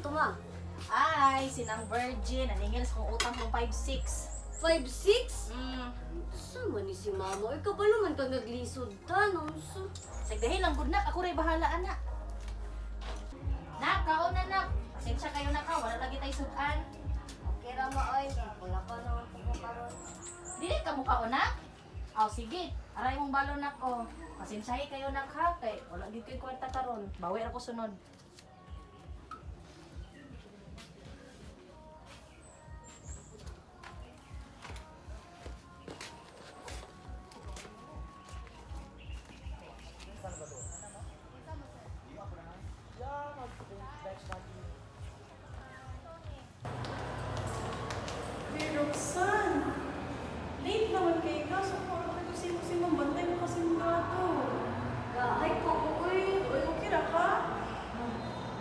man to ma? Ay, sinang virgin. Naningil sa kong utang kong 5-6. 5'6"? Hmm. Saan man ni si mama? Ikaw pa naman kang naglisod ta, no? Sagdahin lang, good nak. Ako rin bahala, anak. Nak, kaon na, nak. Pasensya kayo na ka. Wala lagi tayo sudan. Okay ra ma, oy. Wala pa naman po ko karon. Dili ka mukha o, nak? Aw, sige. Aray mong balon, nak, o. Pasensyahe kayo, nak, ha? Kay wala gid ko'y kwarta karon. Bawi ako sunod. Hey, Roxanne! Late naman kayo ka. So, parang nagsisimong bantay mo kasi mga gato. Gahay ko ko, uy. Uy, okay ra ka?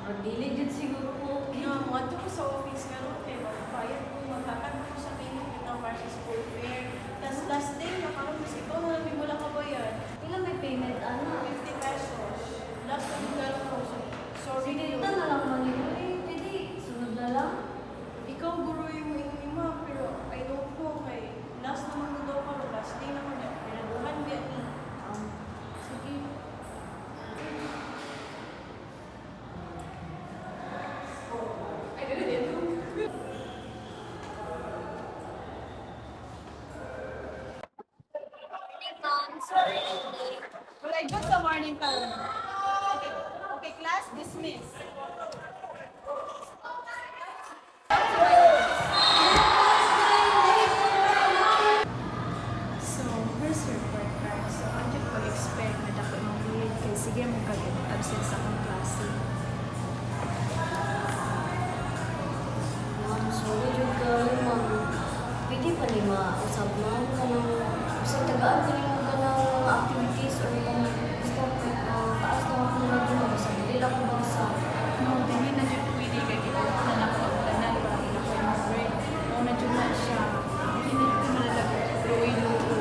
Magdilig din siguro ko. Mga to ko sa office nga ron. Kaya magbayad ko, magkakan ko sa kayo ng March school fair. Tapos last day, nakarong mas ikaw na lang wala ka bayad. Ilan may payment, ano? 50 pesos. Last na regalo ko. Sorry Sige, yun. ito na lang man yun. Eh, pwede. Sunod na lang. Ikaw guro yung ima, pero I don't know kay last naman ko daw ka, last day naman niya. Pinaduhan biya ni. Sige. Ay, ganun yan. Well, I got the morning time. Okay, okay, class dismiss. So, here's your report card. So, ang dyan pag-expect na dako ng grade kay sige mo kag-absent sa akong klase. Ma'am, sorry yung kayo, ma'am. Pwede pa ni mausap, ma'am, ka ng... Sa tagaan ko rin ka ng activities or kung gusto ko taas na ako na naging sa dili lang ko bangsa. No, dili na dyan pwede kay ikaw na nakapagtanan para ila ko yung grade. O na dyan na siya. Hindi na dyan malalagay. Luwi-luwi.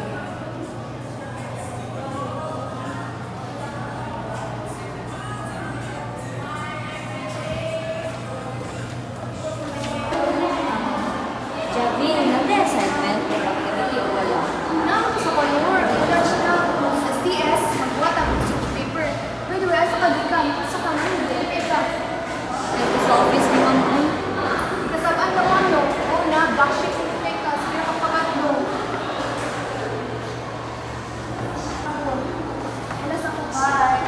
Javi, nande assignment, activity o wala? Sa color, wala siya sa SDS, magbuhat ang sheet paper. By the way, sa kagikan, sa kanan, hindi ka. Ito sa office ni ma'am ay. Kasabaan na ano, o na, back sheet yung ka, sige ang pangatlo. Ako, alas ako, bye.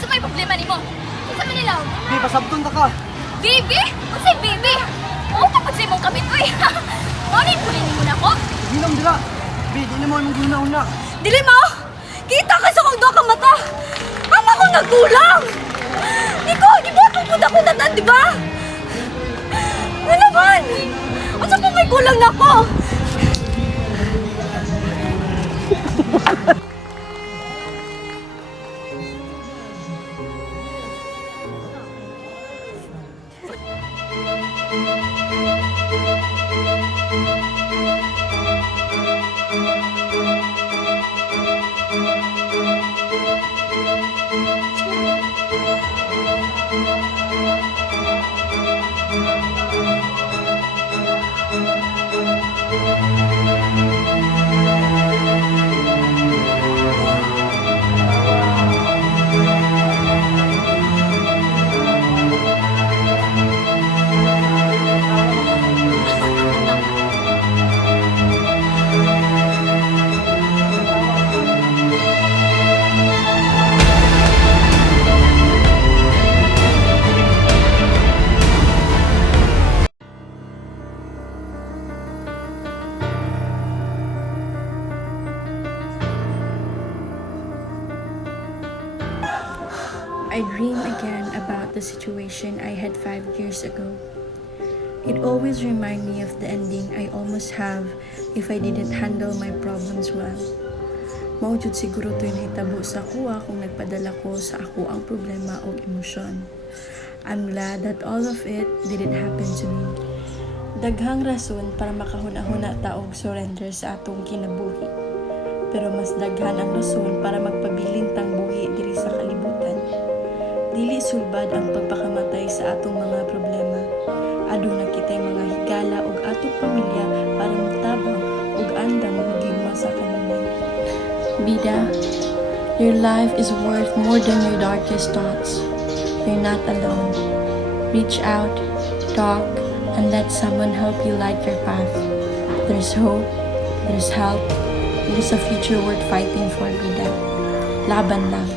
So may problema ni mo? Isa man nilaw? Di, pasabton ta ka. Baby? Ano si baby? Oo, tapos sa imong kabit, uy. Morning, pulinin mo na ako. Ginom dira. Bi, di na mo imong guna-una. Dili mo! Kita ka sa kong duha ka mata! Ama ko nagkulang! Ikaw, gibuhat mo punta ko natan, di ba? Ano naman? Asa pa may kulang na ako? about the situation I had 5 years ago. It always reminds me of the ending I almost have if I didn't handle my problems well. Maujud siguro to yung hitabo sa kuha kung nagpadala ko sa ako ang problema o emosyon. I'm glad that all of it didn't happen to me. Daghang rason para makahuna-huna taog surrender sa atong kinabuhi. Pero mas daghan ang rason para magpabilin tang buhi diri sa kalibutan. Dili sulbad ang pagpakamatay sa atong mga problema. Aduna kitay mga higala ug atong pamilya para mutabang ug andam magigma sa kanunay. Bida, your life is worth more than your darkest thoughts. You're not alone. Reach out, talk, and let someone help you light your path. There's hope, there's help, there's a future worth fighting for, Bida. Laban lang.